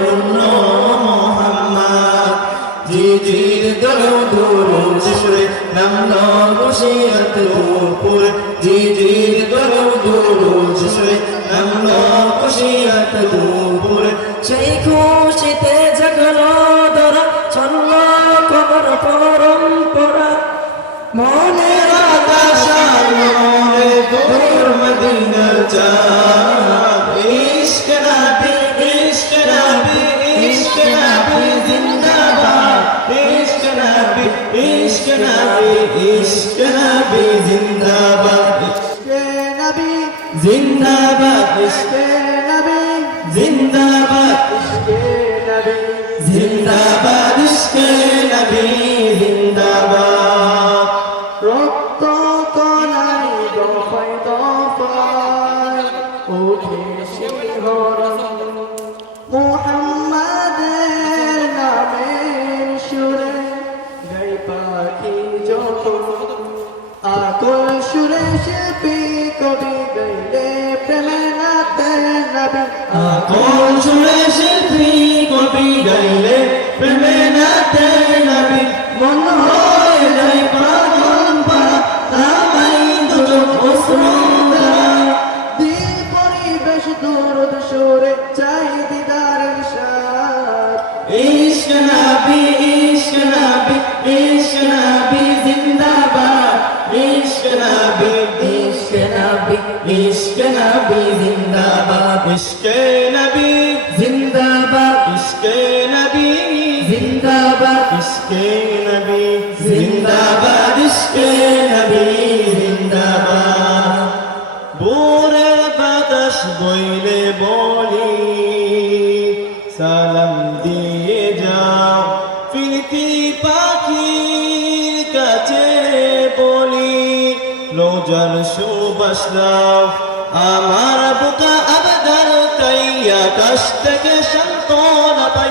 ধরে মোহাম্মদ জিজির দলেও দূর সুরে নামলো বসিরত দুপুর জিজির দলেও দূর সুরে নামলো বসিরত দুপুর সেই খুশিতে জাগলো ধরা চলল খবর পরম্পরা মনে আকাশার মনে দূর মদিনার চাঁদ। ইশক নবী জিন্দাবাদ নবী জিন্দাবাদ, ইশক নবী জিন্দাবাদ নবী জিন্দাবাদ, ইশক নবী জিন্দাবাদ। রক্ত কলাই দফায় দফায় উঠে শিহরণ মোহাম্মদের নামের সুরে গাই পাখি যখন আকুল সুরে শিল্পী কবি গাইলে প্রেমে নাতে নবী। কোন সুরে শিল্পী কবি গাইলে প্রেমে নাতে নবী। মন হয়ে যায় পাগল পারা তামাই দুচোখ অশ্রুন্দা দিল পরিবেশ দূরদ সুরে চাই দিদারের সাথ ইশক নবী ইশক নবী ইশক নবী, জিন্দাবাদ। ইশক নবী জিন্দাবাদ। ইশক নবী। জিন্দাবাদ। ইশক নবী। জিন্দাবাদ। ইশকে নবী। জিন্দাবাদ। ইশকে নবী জিন্দাবাদ। ভোরের বাতাস বইলে বলি সালাম দিয়ে যাও। ফিরতি পাখির কাছে বলি লোজার সুবাস দাও আমার বুকা আবদার তাই আকাশ থেকে সান্ত্বনা পাই।